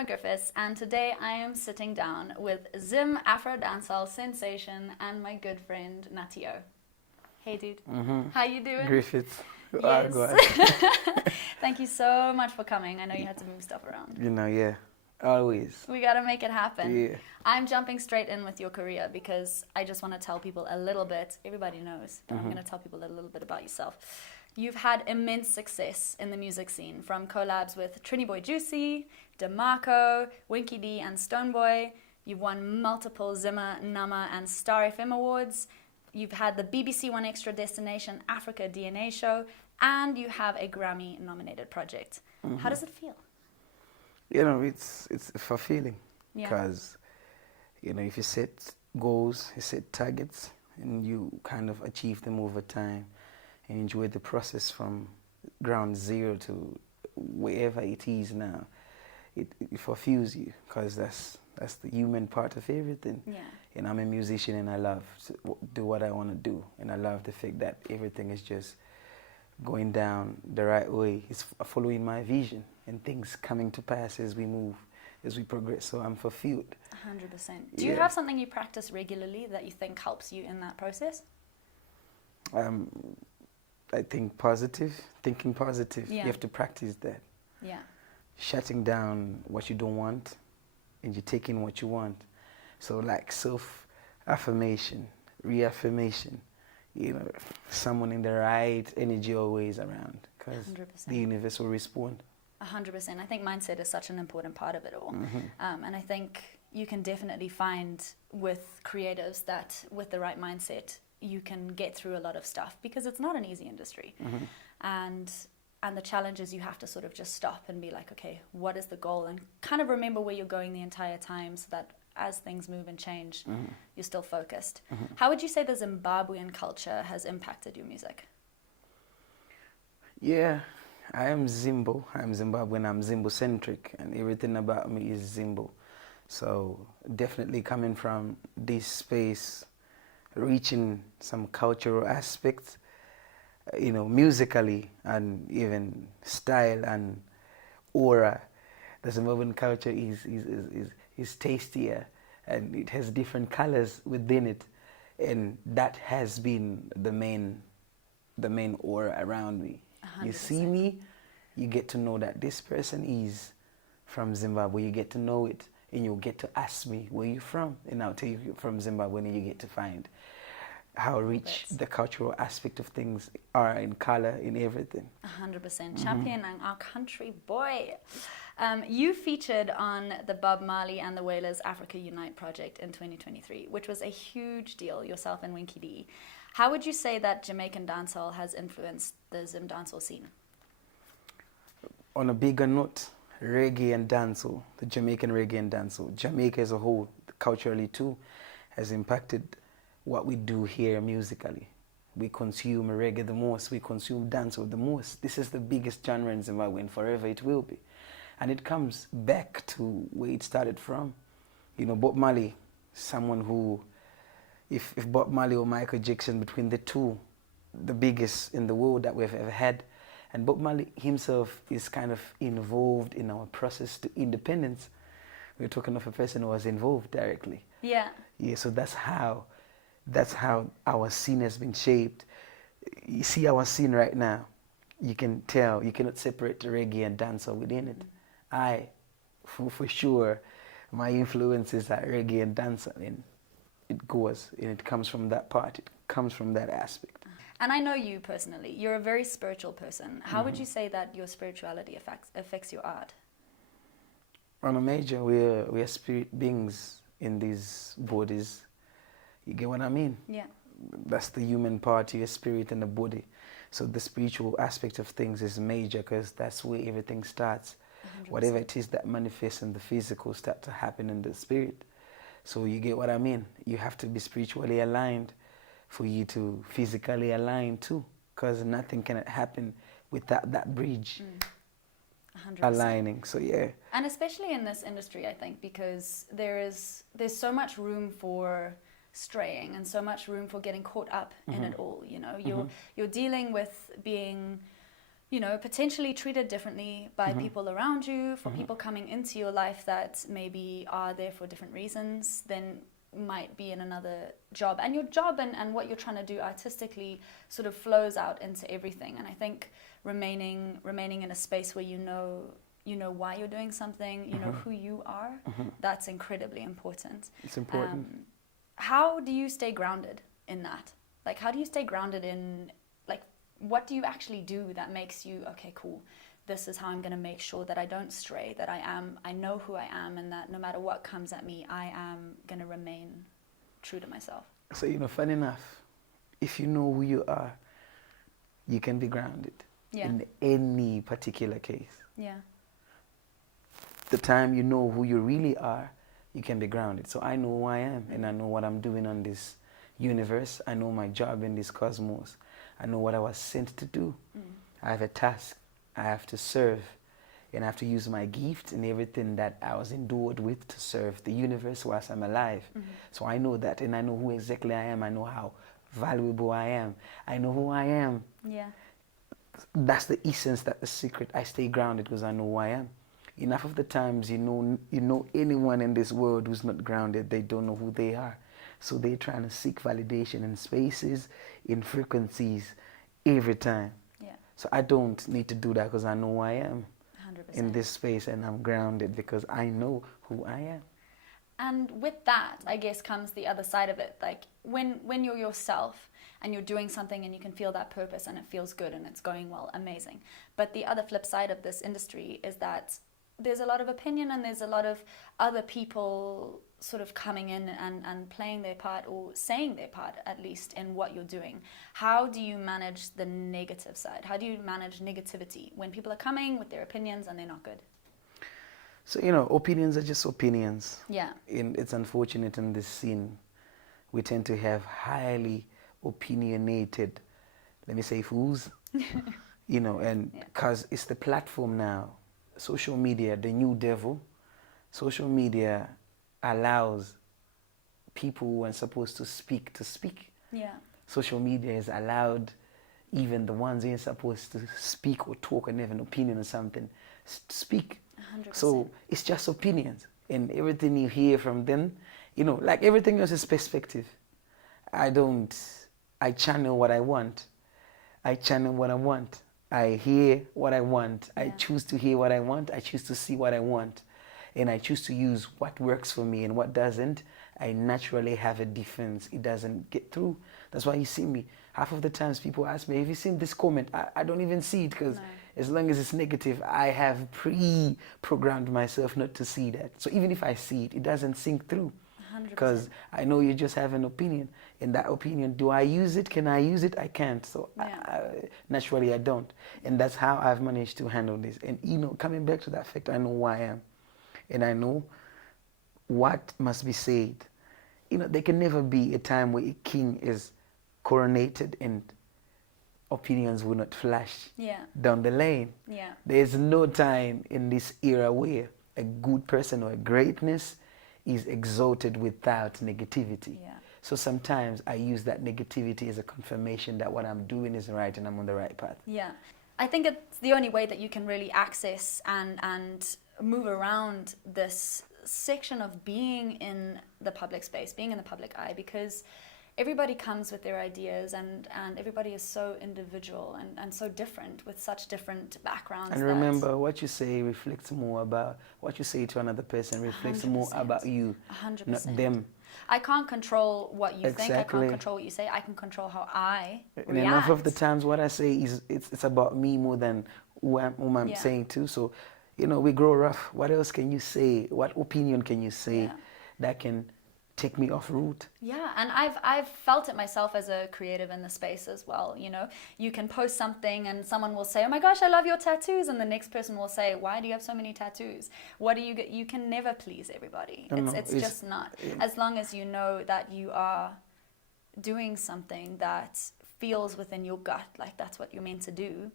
Gemma Griffiths, and today I am sitting down with Zim Afro Dancehall sensation and my good friend Nutty O. Hey dude, how you doing? Griffiths. Yes. Thank you so much for coming. I know you had to move stuff around. You know, yeah, always. We gotta make it happen. Yeah. I'm jumping straight in with your career because I just want to tell people a little bit. Everybody knows, but I'm going to tell people a little bit about yourself. You've had immense success in the music scene, from collabs with Trini Boy Juicy, DeMarco, Winky D, and Stoneboy. You've won multiple Zimmer, Nama, and Star FM awards. You've had the BBC One Extra Destination Africa DNA show, and you have a Grammy-nominated project. How does it feel? You know, it's fulfilling Yeah. because, you know, if you set goals, you set targets, and you kind of achieve them over time, and enjoy the process from ground zero to wherever it is now, it fulfills you because that's the human part of everything. Yeah. And I'm a musician and I love to do what I want to do, and I love the fact that everything is just going down the right way. It's following my vision and things coming to pass as we move, as we progress. So I'm fulfilled. 100%. Do you have something you practice regularly that you think helps you in that process? I think thinking positive. Yeah. You have to practice that. Yeah. Shutting down what you don't want and you're taking what you want. So like self-affirmation, reaffirmation, you know, someone in the right energy always around, because the universe will respond. 100%. I think mindset is such an important part of it all. And I think you can definitely find with creatives that with the right mindset, you can get through a lot of stuff, because it's not an easy industry. And the challenge is you have to sort of just stop and be like, okay, what is the goal? And kind of remember where you're going the entire time, so that as things move and change, you're still focused. How would you say the Zimbabwean culture has impacted your music? Yeah, I am Zimbo. I'm Zimbabwean. I'm Zimbo-centric, and everything about me is Zimbo. So definitely coming from this space, reaching some cultural aspects, you know, musically and even style and aura. The Zimbabwean culture is tastier, and it has different colors within it, and that has been the main aura around me. 100%. You see me, you get to know that this person is from Zimbabwe. You get to know it, and you'll get to ask me, where you from? And I'll tell you from Zimbabwe, and you get to find how rich the cultural aspect of things are in color, in everything. 100%. Championing our country, boy. You featured on the Bob Marley and the Wailers Africa Unite project in 2023, which was a huge deal, yourself and Winky D. How would you say that Jamaican dancehall has influenced the Zim dancehall scene? On a bigger note, reggae and dancehall, the Jamaican reggae and dancehall, Jamaica as a whole, culturally too, has impacted what we do here musically. We consume reggae the most, we consume dancehall the most. This is the biggest genre in Zimbabwe, and forever it will be. And it comes back to where it started from. You know, Bob Marley, someone who, if Bob Marley or Michael Jackson, between the two, the biggest in the world that we've ever had. And Bob Marley himself is kind of involved in our process to independence. We're talking of a person who was involved directly. Yeah. Yeah, so that's how our scene has been shaped. You see our scene right now, you can tell, you cannot separate the reggae and dancehall within it. For sure, my influences are reggae and dancehall, and it goes, and it comes from that part, it comes from that aspect. And I know you personally, you're a very spiritual person. How would you say that your spirituality affects your art? On a major, we are spirit beings in these bodies. You get what I mean? Yeah. That's the human part, your spirit and the body. So the spiritual aspect of things is major, because that's where everything starts. 100%. Whatever it is that manifests in the physical start to happen in the spirit. So you get what I mean? You have to be spiritually aligned for you to physically align too, because nothing can happen without that bridge 100%. aligning. So yeah. And especially in this industry, I think, because there's so much room for straying and so much room for getting caught up in it all. You know, you're dealing with being you know, potentially treated differently by people around you, for people coming into your life that maybe are there for different reasons, then might be in another job. And your job and what you're trying to do artistically sort of flows out into everything. And I think remaining in a space where you know why you're doing something, you know who you are, that's incredibly important. It's important. How do you stay grounded in that? Like, how do you stay grounded in, like, what do you actually do that makes you, okay, cool, this is how I'm going to make sure that I don't stray, that I know who I am, and that no matter what comes at me, I am going to remain true to myself. So, you know, fun enough, if you know who you are, you can be grounded in any particular case. Yeah. The time you know who you really are, you can be grounded. So I know who I am, and I know what I'm doing on this universe. I know my job in this cosmos. I know what I was sent to do. I have a task. I have to serve, and I have to use my gift and everything that I was endured with to serve the universe whilst I'm alive. So I know that, and I know who exactly I am. I know how valuable I am. I know who I am. Yeah. That's the essence, that's the secret. I stay grounded because I know who I am. Enough of the times, you know anyone in this world who's not grounded, they don't know who they are. So they're trying to seek validation in spaces, in frequencies, every time. Yeah. So I don't need to do that because I know who I am 100%. in this space, and I'm grounded because I know who I am. And with that, I guess, comes the other side of it. Like, when you're yourself and you're doing something and you can feel that purpose and it feels good and it's going well, amazing. But the other flip side of this industry is that there's a lot of opinion and there's a lot of other people sort of coming in and playing their part, or saying their part at least, in what you're doing. How do you manage the negative side? How do you manage negativity when people are coming with their opinions and they're not good? So, you know, opinions are just opinions. Yeah. And it's unfortunate in this scene, we tend to have highly opinionated, let me say, fools, you know, and because it's the platform now. Social media, the new devil. Social media allows people who are supposed to speak to speak. Yeah. Social media has allowed even the ones who are supposed to speak or talk and have an opinion on something to speak. 100%. So it's just opinions, and everything you hear from them, you know, like everything else is perspective. I channel what I want. I channel what I want. I hear what I want. I choose to hear what I want. I choose to see what I want. And I choose to use what works for me, and what doesn't, I naturally have a defense. It doesn't get through. That's why you see me. Half of the times people ask me, have you seen this comment? I don't even see it, because as long as it's negative, I have pre-programmed myself not to see that. So even if I see it, it doesn't sink through. Because I know you just have an opinion. And that opinion, do I use it? Can I use it? I can't. So naturally I don't. And that's how I've managed to handle this. And, you know, coming back to that fact, I know who I am. And I know what must be said. You know, there can never be a time where a king is coronated and opinions will not flash down the lane. Yeah. There's no time in this era where a good person or a greatness is exalted without negativity. Yeah. So sometimes I use that negativity as a confirmation that what I'm doing is right and I'm on the right path. Yeah. I think it's the only way that you can really access and move around this section of being in the public space, being in the public eye, because everybody comes with their ideas and everybody is so individual and so different, with such different backgrounds. And remember, what you say reflects more about what you say to another person, reflects 100%. More about you, 100%. not them. I can't control what you think. I can't control what you say. I can control how I react. And enough of the times what I say is it's about me more than who I'm saying to. So, you know, we grow rough. What else can you say? What opinion can you say that can take me off route? Yeah, and I've felt it myself as a creative in the space as well. You know, you can post something and someone will say, "Oh my gosh, I love your tattoos," and the next person will say, "Why do you have so many tattoos? What do you get?" You can never please everybody. It's just not. As long as you know that you are doing something that feels within your gut, like that's what you're meant to do,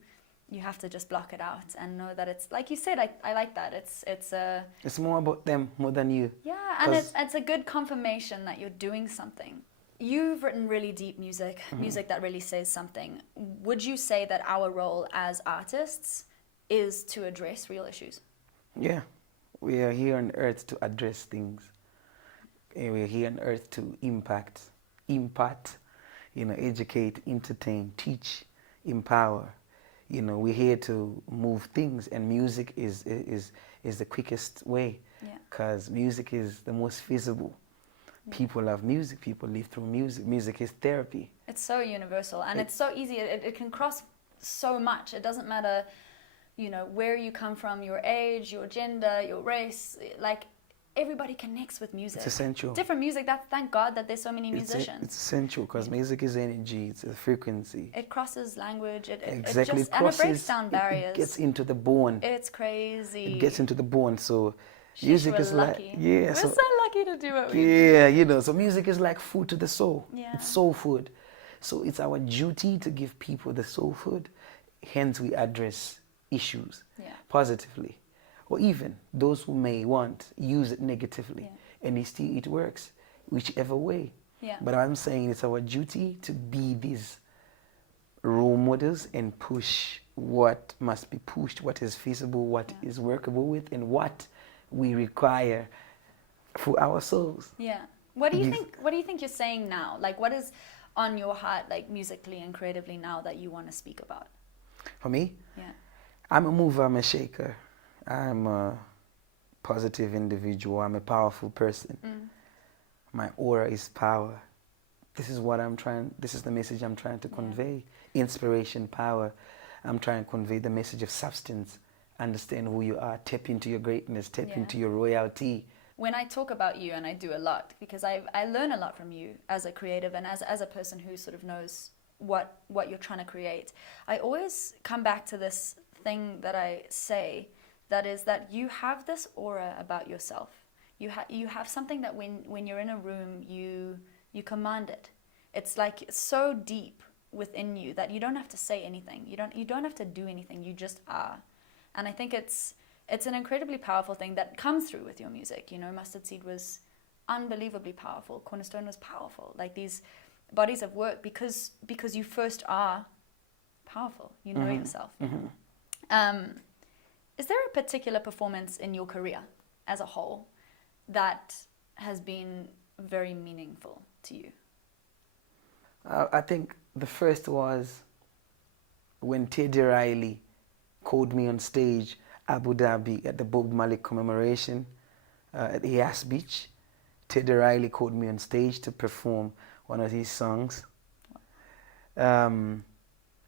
you have to just block it out and know that it's, like you said, I like that. It's more about them more than you. Yeah, and it's a good confirmation that you're doing something. you've written really deep music, music that really says something. Would you say that our role as artists is to address real issues? Yeah, we are here on earth to address things. We're here on earth to impact, educate, entertain, teach, empower. We're here to move things, and music is the quickest way, because music is the most visible. People love music. People live through music. Music is therapy. It's so universal, and it's so easy. It can cross so much. It doesn't matter, where you come from, your age, your gender, your race. Like, everybody connects with music. It's essential. Different music. Thank God that there's so many musicians. It's essential, because music is energy. It's a frequency. It crosses language. Exactly. And it breaks down barriers. It gets into the bone. It's crazy. It gets into the bone. So music is lucky. like, yeah. We're so lucky to do what we do. Yeah, so music is like food to the soul. Yeah. It's soul food. So it's our duty to give people the soul food. Hence, we address issues positively. Or even those who may use it negatively. And it works, whichever way. Yeah. But I'm saying it's our duty to be these role models and push what must be pushed, what is feasible, what is workable with, and what we require for our souls. Yeah. What do you think you're saying now? Like, what is on your heart, like, musically and creatively now that you want to speak about? For me? Yeah. I'm a mover, I'm a shaker. I'm a positive individual. I'm a powerful person. My aura is power. This is the message I'm trying to convey. Inspiration, power. I'm trying to convey the message of substance. Understand who you are. Tap into your greatness. Tap into your royalty. When I talk about you, and I do a lot, because I learn a lot from you as a creative and as a person who sort of knows what you're trying to create, I always come back to this thing that I say, that is that you have this aura about yourself. You have something that when you're in a room, you command it. It's like so deep within you that you don't have to say anything. You don't have to do anything. You just are. And I think it's an incredibly powerful thing that comes through with your music. Mustard Seed was unbelievably powerful. Cornerstone was powerful. Like, these bodies of work, because you first are powerful. You know yourself. Is there a particular performance in your career as a whole that has been very meaningful to you? I think the first was when Teddy Riley called me on stage, Abu Dhabi, at the Bob Marley commemoration at Yas Beach. Teddy Riley called me on stage to perform one of his songs. And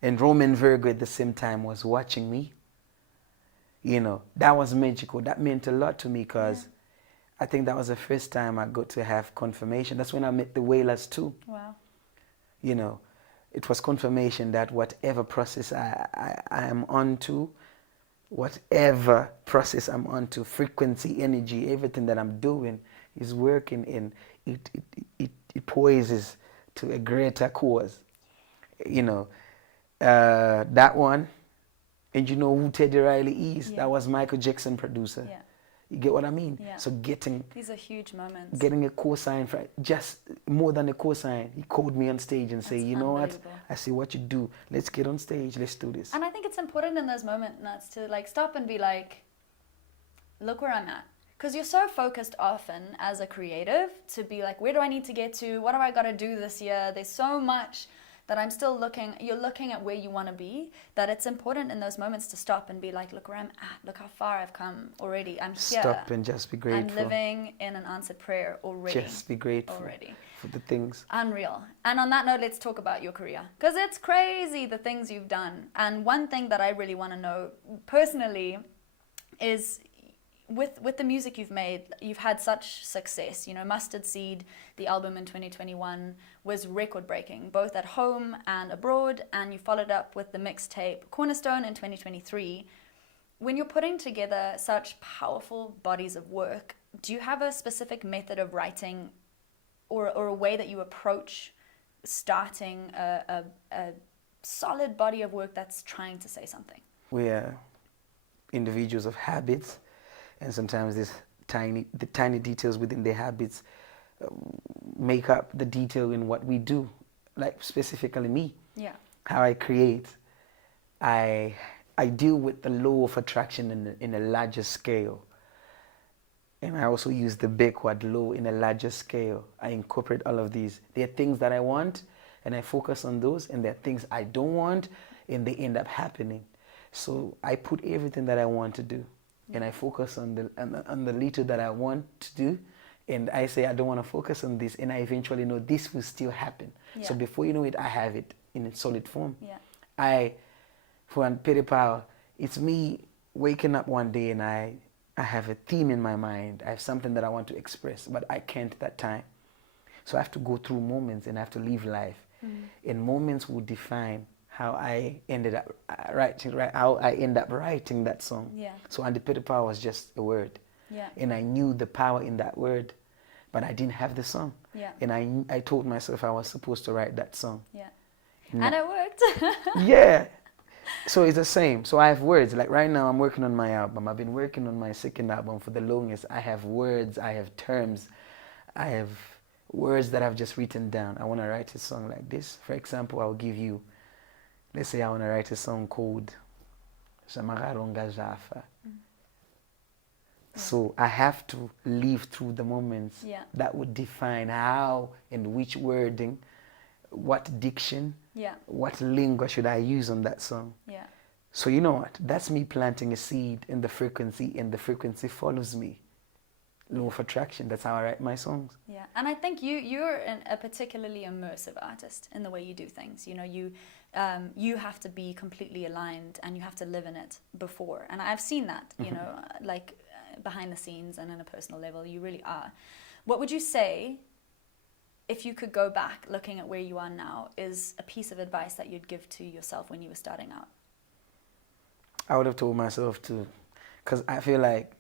Roman Virgo at the same time was watching me. That was magical. That meant a lot to me, because I think that was the first time I got to have confirmation. That's when I met the Wailers too. Wow. It was confirmation that whatever process I am onto, whatever process I'm onto, frequency, energy, everything that I'm doing is working, and it poises to a greater cause. That one. And you know who Teddy Riley is? That was Michael Jackson producer. Yeah. You get what I mean? Yeah. So these are huge moments. Getting a cosign, just more than a cosign. He called me on stage and say, you know what? I see what you do. Let's get on stage. Let's do this. And I think it's important in those moments to like stop and be like, look where I'm at. Because you're so focused often as a creative to be like, where do I need to get to? What do I got to do this year? There's so much that I'm still you're looking at where you want to be, that it's important in those moments to stop and be like, look where I'm at, look how far I've come already. I'm here. Stop and just be grateful. I'm living in an answered prayer already. Just be grateful already for the things. Unreal. And on that note, let's talk about your career, because it's crazy the things you've done. And one thing that I really want to know personally is, with the music you've made, you've had such success. Mustard Seed, the album in 2021, was record-breaking, both at home and abroad, and you followed up with the mixtape Cornerstone in 2023. When you're putting together such powerful bodies of work, do you have a specific method of writing or a way that you approach starting a solid body of work that's trying to say something? We are individuals of habits. And sometimes the tiny details within their habits make up the detail in what we do, like specifically me. Yeah. How I create, I deal with the law of attraction in a larger scale. And I also use the backward law in a larger scale. I incorporate all of these. There are things that I want, and I focus on those, and there are things I don't want, and they end up happening. So I put everything that I want to do, and I focus on the little that I want to do, and I say I don't want to focus on this, and I eventually know this will still happen. Yeah. So before you know it, I have it in its solid form. Yeah. For Petty Power, it's me waking up one day and I have a theme in my mind. I have something that I want to express, but I can't at that time. So I have to go through moments and I have to live life. And moments will define how I ended up writing that song. Yeah. So And the Petty Power was just a word. Yeah. And I knew the power in that word, but I didn't have the song. Yeah. And I told myself I was supposed to write that song. Yeah. And it worked. Yeah. So it's the same. So I have words. Like right now I'm working on my album. I've been working on my second album for the longest. I have words, I have terms, I have words that I've just written down. I want to write a song like this. For example, I'll give you, let's say I want to write a song called Zamagaronga Jafa. So I have to live through the moments that would define how and which wording, what diction, what lingua should I use on that song. Yeah. So you know what? That's me planting a seed in the frequency, and the frequency follows me. Law of attraction. That's how I write my songs. Yeah, and I think you're a particularly immersive artist in the way you do things. You know, you have to be completely aligned and you have to live in it before. And I've seen that, you know, like behind the scenes and on a personal level, you really are. What would you say, if you could go back looking at where you are now, is a piece of advice that you'd give to yourself when you were starting out? I would have told myself to, because I feel like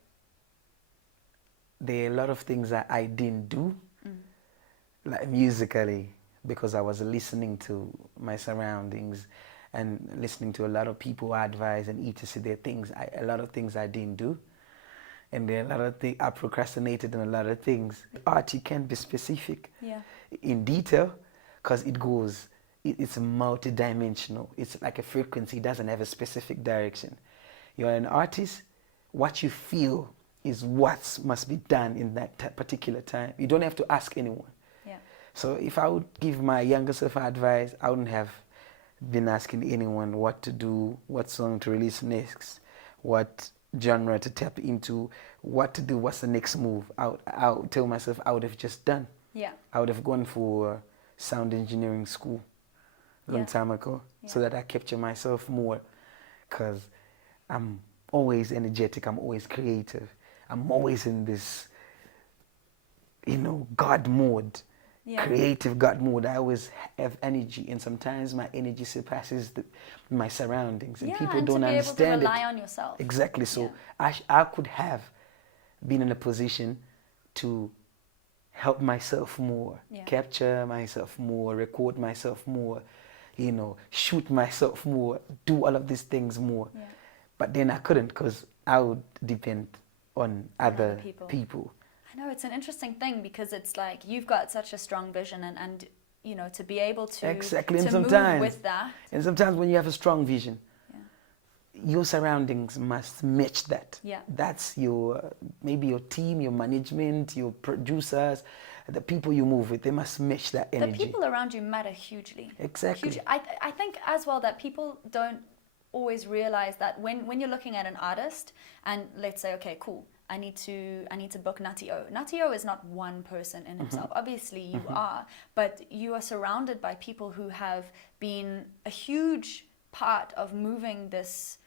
there are a lot of things that I didn't do, like musically, because I was listening to my surroundings and listening to a lot of people advise and etc. There are things, a lot of things I didn't do. And there are a lot of things, I procrastinated on a lot of things. Art, you can't be specific in detail because it's multi-dimensional. It's like a frequency, it doesn't have a specific direction. You're an artist, what you feel is what must be done in that particular time. You don't have to ask anyone. Yeah. So if I would give my younger self advice, I wouldn't have been asking anyone what to do, what song to release next, what genre to tap into, what to do, what's the next move. I would tell myself I would have just done. Yeah. I would have gone for sound engineering school a long time ago so that I capture myself more, because I'm always energetic, I'm always creative, I'm always in this, God mode, creative God mode. I always have energy, and sometimes my energy surpasses my surroundings, and people don't understand it. Yeah, and to be able to rely on yourself. Exactly. So I could have been in a position to help myself more, capture myself more, record myself more, shoot myself more, do all of these things more. Yeah. But then I couldn't, because I would depend on other people. I know, it's an interesting thing, because it's like you've got such a strong vision and to be able to, move with that. And sometimes when you have a strong vision, your surroundings must match that. Yeah. That's maybe your team, your management, your producers, the people you move with, they must match that energy. The people around you matter hugely. Exactly. Hugely. I think as well that people don't always realize that when you're looking at an artist and let's say, okay, cool, I need to book Nutty O. Nutty O is not one person in himself. Obviously you are, but you are surrounded by people who have been a huge part of moving this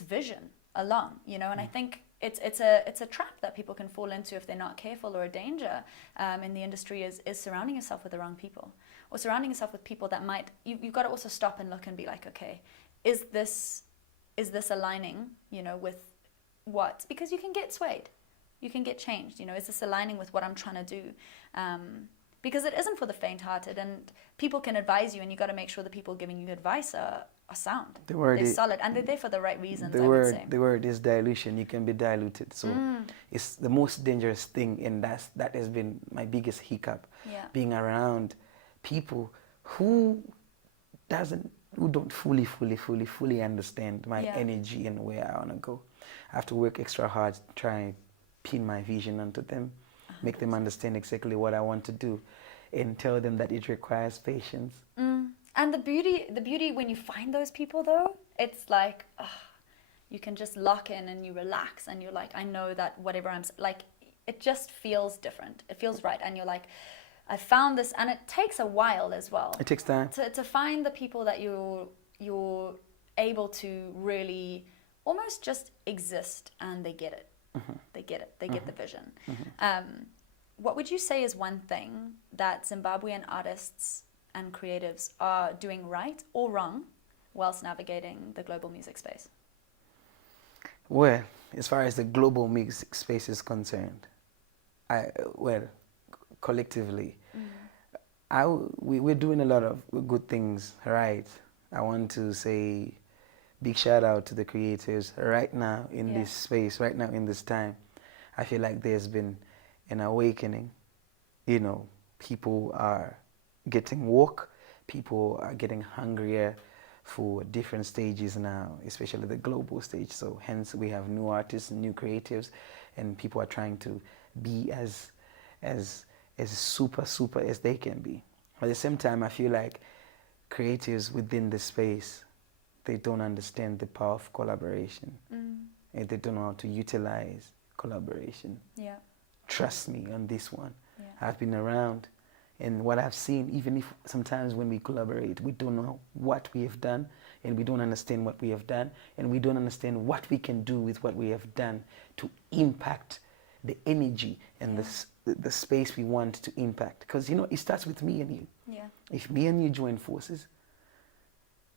vision along, and I think it's a trap that people can fall into if they're not careful, or a danger in the industry is surrounding yourself with the wrong people, or surrounding yourself with people that might, you've got to also stop and look and be like, okay, is this aligning, with what? Because you can get swayed, you can get changed, is this aligning with what I'm trying to do? because it isn't for the faint-hearted, and people can advise you, and you got to make sure the people giving you advice are sound. They're solid, and they're there for the right reasons. The word is dilution. You can be diluted. So it's the most dangerous thing, and that has been my biggest hiccup. Yeah. Being around people who don't fully understand my energy and where I want to go. I have to work extra hard to try and pin my vision onto them, make them understand exactly what I want to do, and tell them that it requires patience. And the beauty when you find those people, though, it's like you can just lock in and you relax, and you're like, I know that whatever like, it just feels different. It feels right, and you're like, I found this, and it takes a while as well. It takes time to find the people that you're able to really almost just exist, and they get it. They get it. They get the vision. What would you say is one thing that Zimbabwean artists and creatives are doing right or wrong whilst navigating the global music space? Well, as far as the global music space is concerned, collectively, we're doing a lot of good things, right? I want to say big shout out to the creators right now in this space, right now in this time. I feel like there's been an awakening. You know, people are getting woke, people are getting hungrier for different stages now, especially the global stage. So hence we have new artists, new creatives, and people are trying to be as super as they can be. At the same time, I feel like creatives within the space, they don't understand the power of collaboration, and they don't know how to utilize collaboration. Yeah. Trust me on this one. Yeah. I've been around, and what I've seen, even if sometimes when we collaborate, we don't know what we have done, and we don't understand what we have done, and we don't understand what we can do with what we have done to impact the energy and the space we want to impact. Because, you know, it starts with me and you. Yeah. If me and you join forces,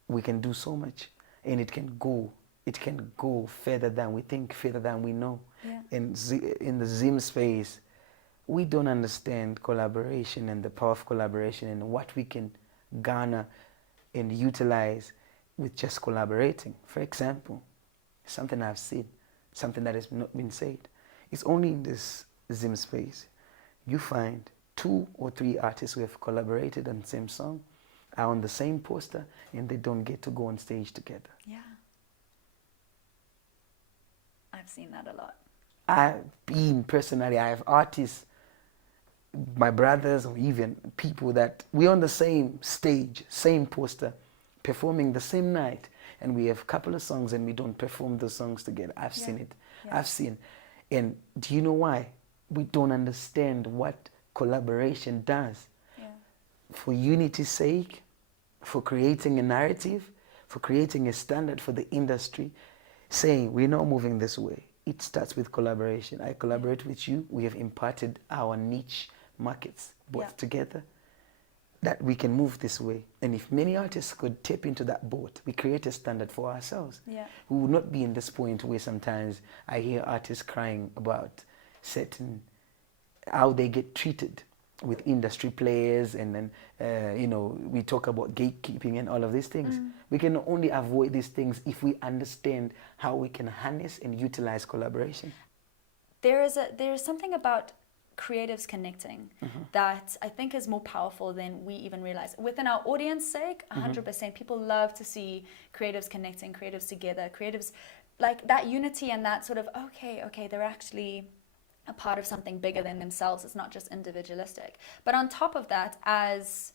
we can do so much, and it can go further than we think, further than we know. Yeah. And in the Zim space, we don't understand collaboration and the power of collaboration and what we can garner and utilize with just collaborating. For example, something I've seen, something that has not been said. It's only in this Zim space you find 2 or 3 artists who have collaborated on the same song are on the same poster, and they don't get to go on stage together. Yeah. I've seen that a lot. I have artists, my brothers, or even people that we're on the same stage, same poster, performing the same night, and we have a couple of songs and we don't perform those songs together. I've seen it. Yeah. I've seen. And do you know why? We don't understand what collaboration does. Yeah. For unity's sake, for creating a narrative, for creating a standard for the industry, saying we're not moving this way. It starts with collaboration. I collaborate with you. We have imparted our niche markets both together, that we can move this way. And if many artists could tap into that boat, we create a standard for ourselves. Yeah. We would not be in this point where sometimes I hear artists crying about certain, how they get treated with industry players, and then you know, we talk about gatekeeping and all of these things. We can only avoid these things if we understand how we can harness and utilize collaboration. There is something about creatives connecting that I think is more powerful than we even realize. Within our audience sake, 100%, people love to see creatives connecting, creatives together, creatives like that unity and that sort of, okay, they're actually a part of something bigger than themselves. It's not just individualistic. But on top of that, as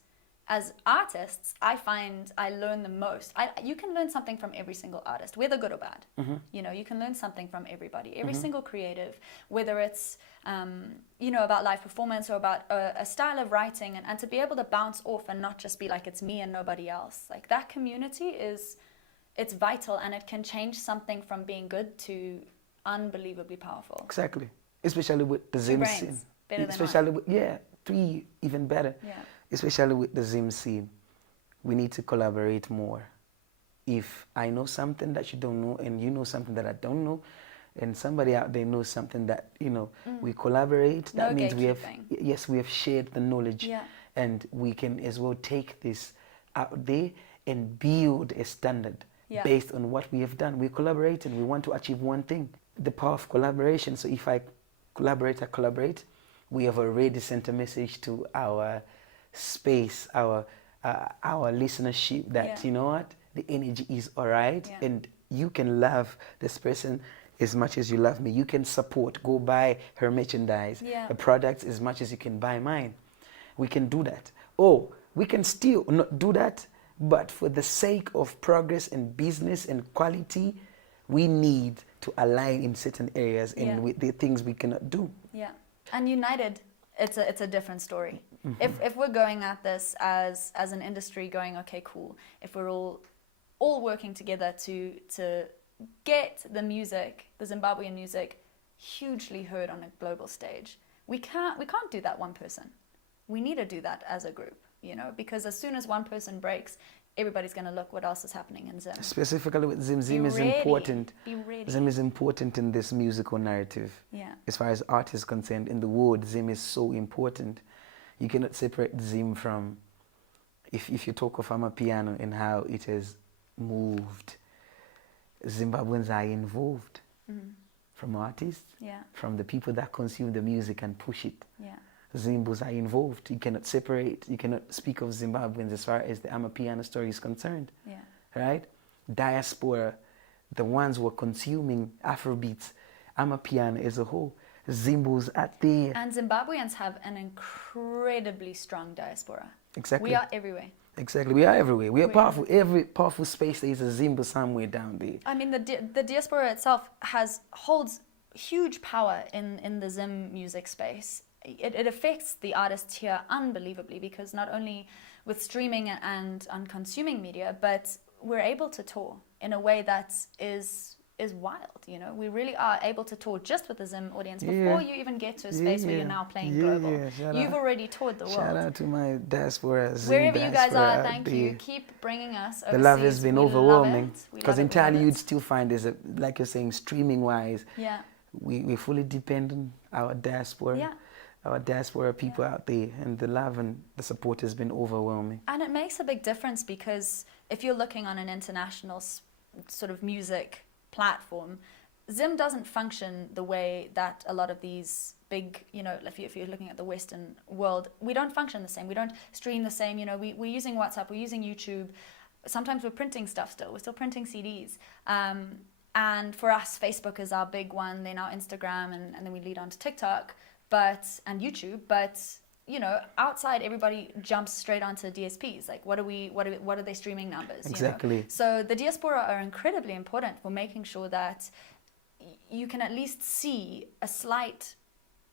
artists, I find I learn the most. You can learn something from every single artist, whether good or bad. You know, you can learn something from everybody, every single creative, whether it's you know, about live performance or about a style of writing, and to be able to bounce off and not just be like it's me and nobody else. Like that community it's vital, and it can change something from being good to unbelievably powerful. Exactly. Especially with the Zim scene. Especially with, 3 even better. Yeah. Especially with the Zim scene. We need to collaborate more. If I know something that you don't know, and you know something that I don't know, and somebody out there knows something that, you know, we collaborate, that means we have, yes, we have shared the knowledge, and we can as well take this out there and build a standard based on what we have done. We collaborate and we want to achieve one thing, the power of collaboration. So if I collaborate, we have already sent a message to our space, our listenership that, you know what, the energy is all right, and you can love this person as much as you love me. You can support, go buy her merchandise, the products, as much as you can buy mine. We can do that. Oh, we can still not do that, but for the sake of progress and business and quality, we need to align in certain areas and with the things we cannot do. Yeah. And united, it's a different story. If we're going at this as an industry, going, okay, cool, if we're all working together to get the music, the Zimbabwean music, hugely heard on a global stage, we can't do that one person. We need to do that as a group, you know, because as soon as one person breaks, everybody's going to look what else is happening in Zim. Specifically with Zim, Zim is important. Zim is important in this musical narrative. Yeah. As far as art is concerned, in the world, Zim is so important. You cannot separate Zim from, if you talk of Amapiano and how it has moved, Zimbabweans are involved. From artists, from the people that consume the music and push it. Zimbos are involved. You cannot separate, you cannot speak of Zimbabweans as far as the Amapiano story is concerned. Right? Diaspora, the ones who are consuming Afrobeats, Amapiano as a whole, Zimbos are there. And Zimbabweans have an incredibly strong diaspora. Exactly. We are everywhere. Exactly, we are everywhere. We are powerful. Every powerful space, there is a Zimbo somewhere down there. I mean, the diaspora itself holds huge power in the Zim music space. It affects the artists here unbelievably, because not only with streaming and on consuming media, but we're able to tour in a way that is wild, you know. We really are able to tour just with the Zim audience before you even get to a space where you're now playing global. You've already toured the world. Shout out to my diaspora, Zim wherever diaspora, you guys are, thank you. Keep bringing us overseas. The love has been overwhelming, because entirely you'd still find there's like you're saying, streaming wise, we fully depend on our diaspora. Our diaspora people out there, and the love and the support has been overwhelming. And it makes a big difference, because if you're looking on an international sort of music platform, Zim doesn't function the way that a lot of these big, you know, if you're looking at the Western world, we don't function the same. We don't stream the same. You know, we're using WhatsApp, we're using YouTube. Sometimes we're printing stuff still. We're still printing CDs. And for us, Facebook is our big one. Then our Instagram, and then we lead on to TikTok. And YouTube, but you know, outside everybody jumps straight onto DSPs. Like, what are their streaming numbers? Exactly. You know? So the diaspora are incredibly important for making sure that you can at least see a slight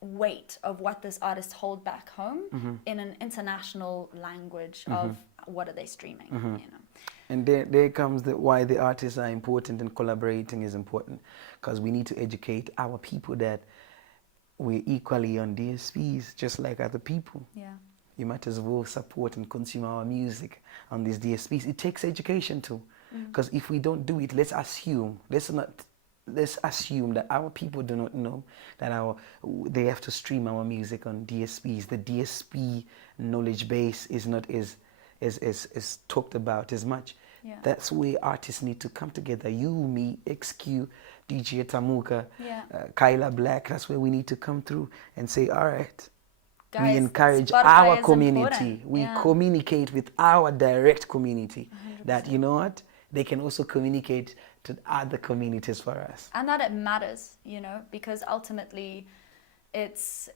weight of what this artist hold back home in an international language of what are they streaming. You know. And there comes why the artists are important and collaborating is important, because we need to educate our people that we're equally on DSPs, just like other people. You might as well support and consume our music on these DSPs. It takes education too, because if we don't do it, let's assume that our people do not know that they have to stream our music on DSPs. The DSP knowledge base is not as talked about as much. That's where artists need to come together. You, me, XQ, DJ Tamuka, Kyla Black. That's where we need to come through and say, all right, guys, we encourage our community. We communicate with our direct community. 100%. That, you know what, they can also communicate to other communities for us. And that it matters, you know, because ultimately it's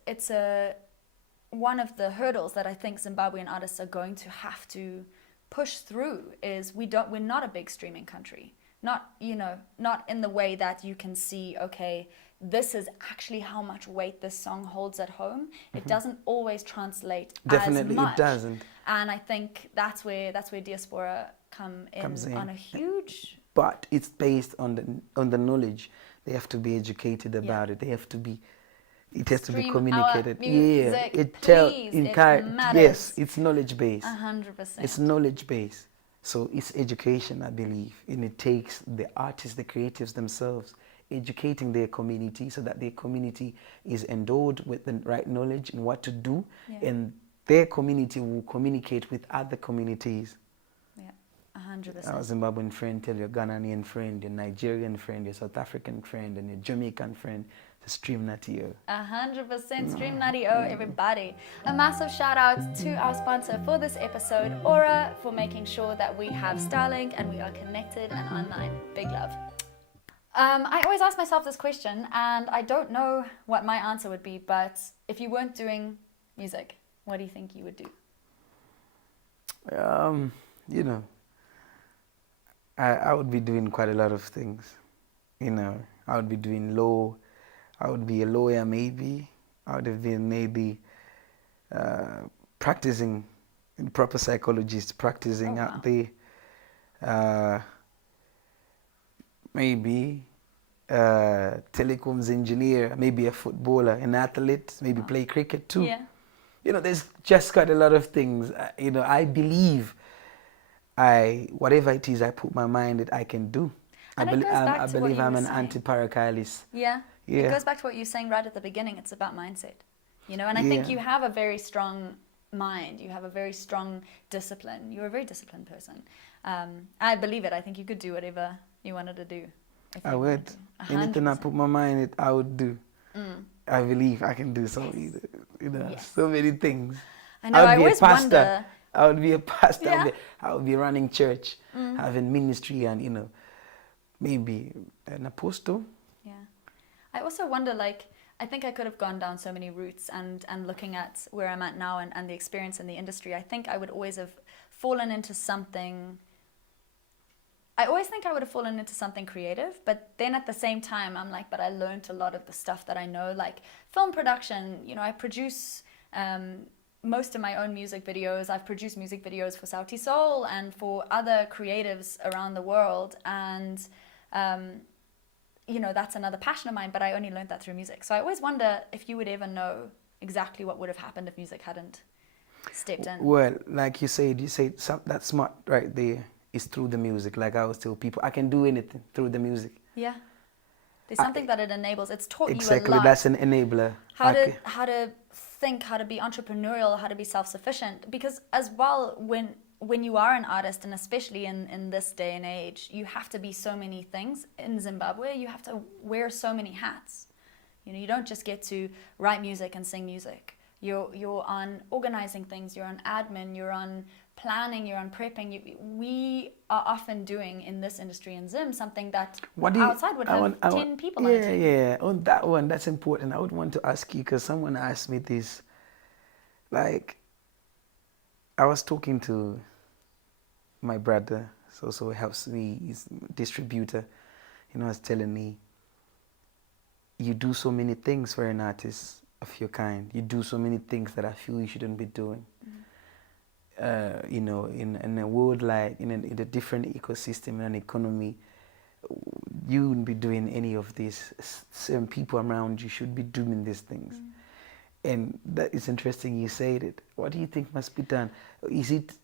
one of the hurdles that I think Zimbabwean artists are going to have to push through is we're not a big streaming country. Not in the way that you can see, okay, this is actually how much weight this song holds at home. It doesn't always translate Definitely, as much. It doesn't. And I think that's where Diaspora comes in on a huge... But it's based on the knowledge. They have to be educated about it. It has to be communicated. Music, it matters. Yes, it's knowledge based. 100%. It's knowledge based. So it's education, I believe, and it takes the artists, the creatives themselves, educating their community so that their community is endowed with the right knowledge and what to do, and their community will communicate with other communities. Yeah, 100%. Our Zimbabwean friend tell your Ghanaian friend, your Nigerian friend, your South African friend, and your Jamaican friend to stream Nutty O. 100% stream Nutty O, everybody. A massive shout out to our sponsor for this episode, Aura, for making sure that we have Starlink and we are connected and online. Big love. I always ask myself this question, and I don't know what my answer would be, but if you weren't doing music, what do you think you would do? You know, I would be doing quite a lot of things. You know, I would be doing law. I would be a lawyer, maybe. I would have been maybe practicing, proper psychologist, practicing out there. Maybe telecoms engineer, maybe a footballer, an athlete, maybe play cricket too. Yeah. You know, there's just quite a lot of things. You know, I believe whatever it is I put my mind that I can do. And I believe I'm an anti-paracalist. Yeah. It goes back to what you were saying right at the beginning. It's about mindset. You know, and I think you have a very strong mind. You have a very strong discipline. You're a very disciplined person. I believe it. I think you could do whatever you wanted to do. I would. Anything I put my mind in, I would do. I believe I can do so many things. I know, I always wonder. I would be a pastor. Yeah. I would be running church, having ministry, and, you know, maybe an apostle. Yeah. I also wonder, like, I think I could have gone down so many routes, and looking at where I'm at now and the experience in the industry, I think I would always have fallen into something. I always think I would have fallen into something creative, but then at the same time, I'm like, but I learned a lot of the stuff that I know, like film production. You know, I produce most of my own music videos. I've produced music videos for Sauti Soul and for other creatives around the world, and you know, that's another passion of mine, but I only learned that through music. So I always wonder if you would ever know exactly what would have happened if music hadn't stepped in. Well, like you said that's smart right there. Is through the music. Like I always tell people, I can do anything through the music. Yeah. There's something that it enables. It's taught you a lot. Exactly, that's an enabler. How to think, how to be entrepreneurial, how to be self-sufficient. Because as well, when you are an artist, and especially in this day and age, you have to be so many things. In Zimbabwe, you have to wear so many hats. You know, you don't just get to write music and sing music. You're on organizing things, you're on admin, you're on planning, you're on prepping. We are often doing in this industry in Zim something that outside would have 10 people on it. Yeah, on that one, that's important. I would want to ask you, because someone asked me this. Like, I was talking to my brother, so helps me, he's a distributor. You know, was telling me, you do so many things for an artist of your kind. You do so many things that I feel you shouldn't be doing. You know, in a world like, in a different ecosystem and an economy, you wouldn't be doing any of this. Certain people around you should be doing these things. And that is interesting you said it. What do you think must be done? Is it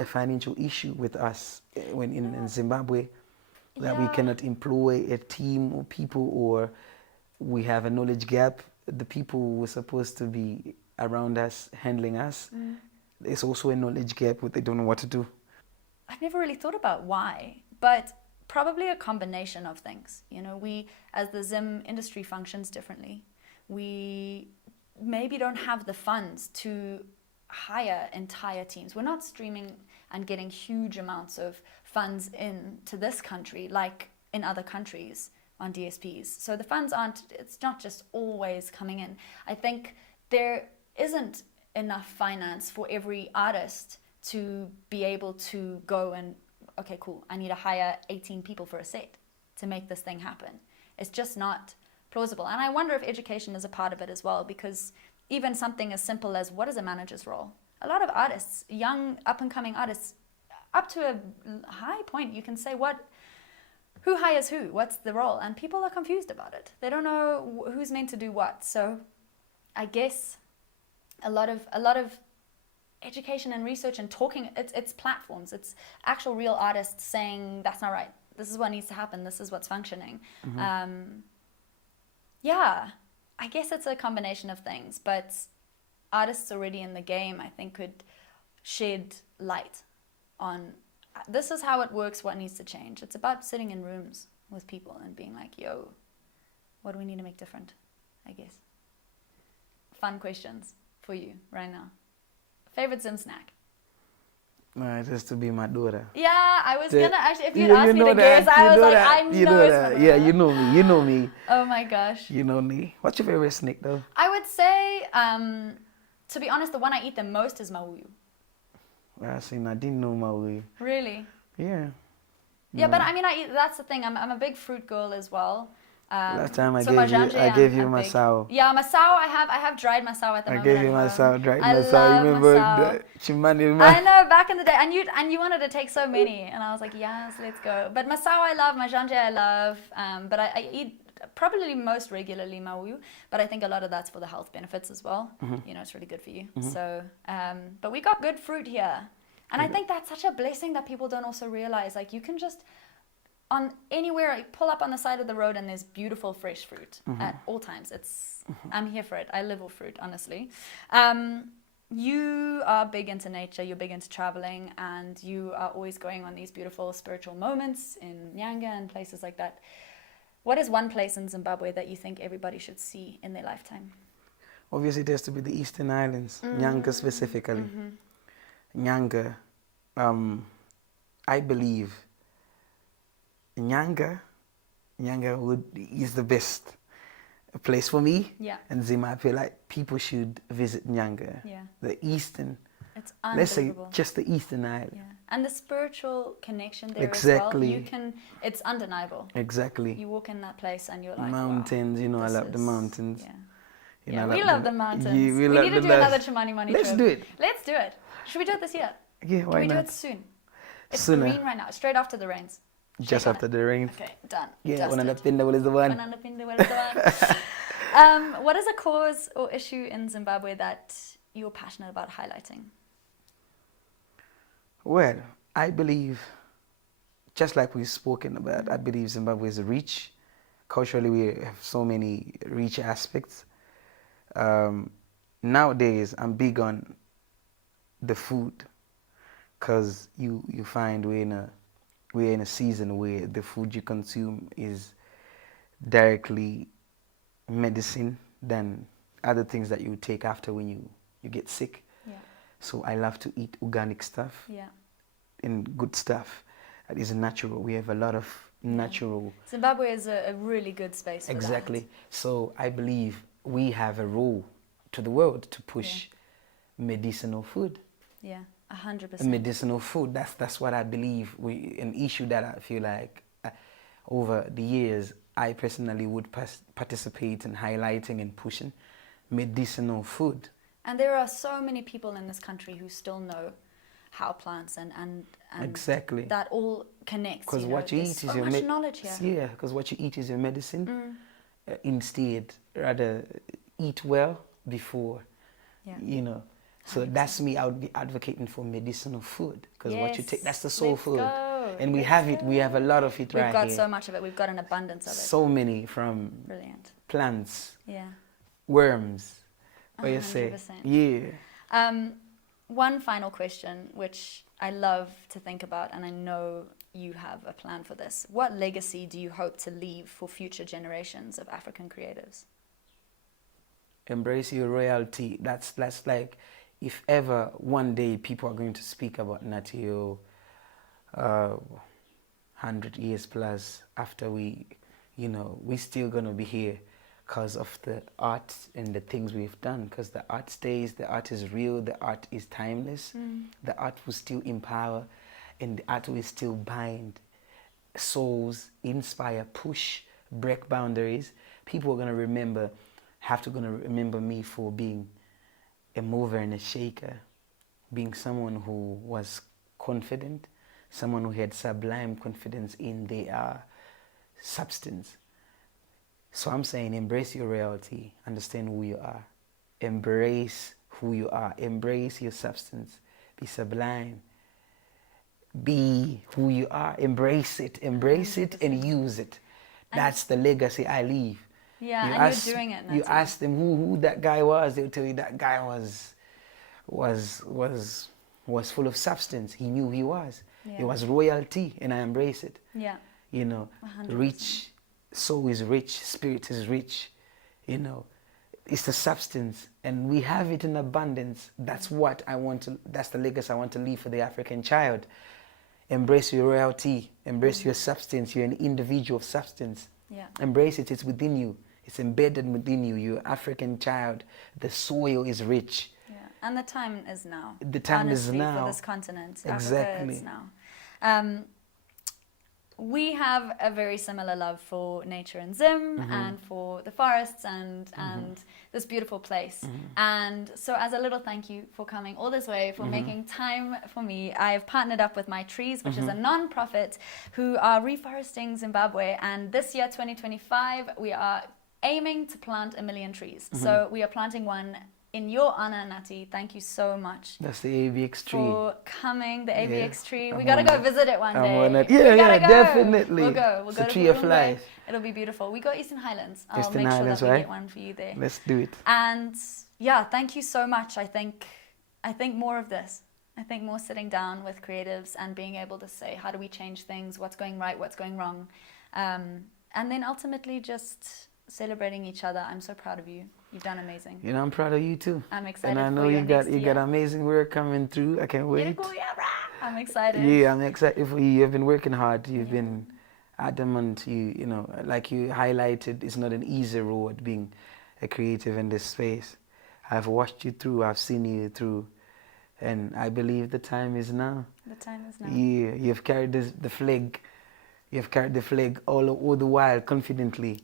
a financial issue with us when in Zimbabwe that we cannot employ a team of people, or we have a knowledge gap? The people who were supposed to be around us, handling us, there's also a knowledge gap where they don't know what to do. I've never really thought about why, but probably a combination of things. You know, we, as the Zim industry, functions differently. We maybe don't have the funds to hire entire teams. We're not streaming and getting huge amounts of funds into this country like in other countries on DSPs. So the funds it's not just always coming in. I think there isn't enough finance for every artist to be able to go and, okay, cool, I need to hire 18 people for a set to make this thing happen. It's just not plausible. And I wonder if education is a part of it as well, because even something as simple as, what is a manager's role? A lot of artists, young up-and-coming artists, up to a high point, you can say, who hires who? What's the role? And people are confused about it. They don't know who's meant to do what. So I guess a lot of education and research and talking, it's platforms. It's actual real artists saying, that's not right. This is what needs to happen. This is what's functioning. Yeah, I guess it's a combination of things, but artists already in the game, I think, could shed light on this is how it works, what needs to change. It's about sitting in rooms with people and being like, yo, what do we need to make different, I guess. Fun questions for you right now. Favorite Zim snack? No, it has to be my daughter. Yeah, I was gonna actually, if you'd asked me to guess, I was like, I know it's Yeah, you know me. You know me. Oh my gosh. You know me. What's your favorite snack though? I would say, to be honest, the one I eat the most is Moyo. I see. I didn't know my way. Really? Yeah. Yeah, but I mean, that's the thing. I'm a big fruit girl as well. Last time I so gave you masao. Yeah, masao. I have dried masao at the moment. I gave you masao, dried masao. Love You remember masao. the chimani? I know, back in the day, and you wanted to take so many, and I was like, yes, let's go. But masao I love, majanje I love, but I eat probably most regularly mawu, but I think a lot of that's for the health benefits as well. You know, it's really good for you. So, but we got good fruit here, and I think that's such a blessing that people don't also realize. Like, you can just on anywhere, I pull up on the side of the road and there's beautiful fresh fruit at all times. I'm here for it. I live off fruit, honestly. You are big into nature, you're big into traveling, and you are always going on these beautiful spiritual moments in Nyanga and places like that. What is one place in Zimbabwe that you think everybody should see in their lifetime? Obviously, it has to be the Eastern Islands, Nyanga specifically. Nyanga, I believe Nyanga is the best place for me. Yeah. And Zima, I feel like people should visit Nyanga. Yeah. The Eastern. It's Let's say unbelievable. just the Eastern Island. Yeah. And the spiritual connection there Exactly. as well. It's undeniable. Exactly. You walk in that place and you're like, mountains, wow, you know, I love the mountains. Yeah. You Yeah, know, we love the mountains. We love need to do another Chimani Money Let's trip. do it. Let's do it. Should we do it this year? Yeah, why Can we not? do it soon? It's Sooner. green right now, straight after the rains. Just Shake on after it. the rain. Okay, done. Yeah, when Dusted. Pinda is the one. What is a cause or issue in Zimbabwe that you're passionate about highlighting? Well, I believe, just like we've spoken about, I believe Zimbabwe is rich. Culturally, we have so many rich aspects. Nowadays, I'm big on the food, because you find we're in a season where the food you consume is directly medicine than other things that you take after when you get sick. Yeah. So I love to eat organic stuff. Yeah. And good stuff that is natural. We have a lot of natural. Zimbabwe is a really good space for Exactly. So I believe we have a role to the world to push medicinal food. Yeah, 100%. Medicinal food. That's what I believe. An issue that I feel like over the years I personally would participate in highlighting and pushing medicinal food. And there are so many people in this country who still know how plants and exactly that all connects. Because what you eat is your medicine. knowledge here. Yeah, because what you eat is your medicine. Instead, rather eat well before, you know. So 100%. That's me. I would be advocating for medicinal food, because what you take, that's the soul food. And we have it. We have a lot of it right here. We've got so much of it. We've got an abundance of it. So many, from brilliant plants, yeah, worms. What 100%. you say? Yeah. One final question, which I love to think about, and I know you have a plan for this. What legacy do you hope to leave for future generations of African creatives? Embrace your royalty. That's like, if ever one day people are going to speak about Nutty O, 100 years plus after we're still going to be here because of the art and the things we've done, because the art stays, the art is real, the art is timeless, the art will still empower, and the art will still bind souls, inspire, push, break boundaries. People are going to remember me for being a mover and a shaker, being someone who was confident, someone who had sublime confidence in their substance. So I'm saying, embrace your reality, understand who you are, embrace who you are, embrace your substance, be sublime, be who you are, embrace it and use it. That's the legacy I leave. Yeah, you and ask, you're doing it, you Nutty. ask them who that guy was, they'll tell you that guy was full of substance. He knew he was. Yeah. It was royalty, and I embrace it. Yeah. You know, 100%. rich soul is rich, spirit is rich. You know, it's the substance, and we have it in abundance. That's what I want to. That's the legacy I want to leave for the African child. Embrace your royalty. Embrace your substance. You're an individual of substance. Yeah. Embrace it. It's within you. It's embedded within you. You're an African child. The soil is rich. Yeah. And the time is now. The time is Honestly, now. for this continent. Exactly. Africa, it's now. We have a very similar love for nature and Zim and for the forests and this beautiful place. And so as a little thank you for coming all this way, for making time for me, I've partnered up with My Trees, which is a non-profit who are reforesting Zimbabwe. And this year, 2025, we are aiming to plant 1 million trees. So we are planting one in your honor, Nutty. Thank you so much. That's the ABX tree. For coming, the ABX tree. We I'm gotta on go it. visit it one I'm day. on it. We Yeah, gotta go. definitely. We'll go. We'll It's go a to tree of Burundi. life. It'll be beautiful. We got Eastern Highlands. I'll Eastern make sure Highlands, that we right? get one for you there. Let's do it. And yeah, thank you so much. I think more of this. I think more sitting down with creatives and being able to say, how do we change things? What's going right? What's going wrong? And then ultimately just celebrating each other. I'm so proud of you. You've done amazing. You know, I'm proud of you too. I'm excited. And I know for you got next got year. amazing work coming through. I can't wait. I'm excited. Yeah, I'm excited for you. You've been working hard. You've been adamant. You know, like you highlighted, it's not an easy road being a creative in this space. I've watched you through. I've seen you through, and I believe the time is now. The time is now. Yeah, you've carried the flag. You've carried the flag all the while confidently,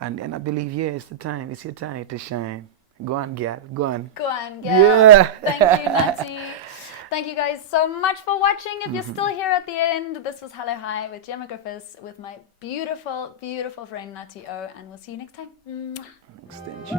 and I believe it's the time. It's your time to shine. Go on, girl. Go on. Go on, girl. Yeah. Thank you, Nutty. Thank you guys so much for watching. If you're still here at the end, this was Hello Hi with Gemma Griffiths with my beautiful, beautiful friend Nutty O, and we'll see you next time. Mwah. Extension.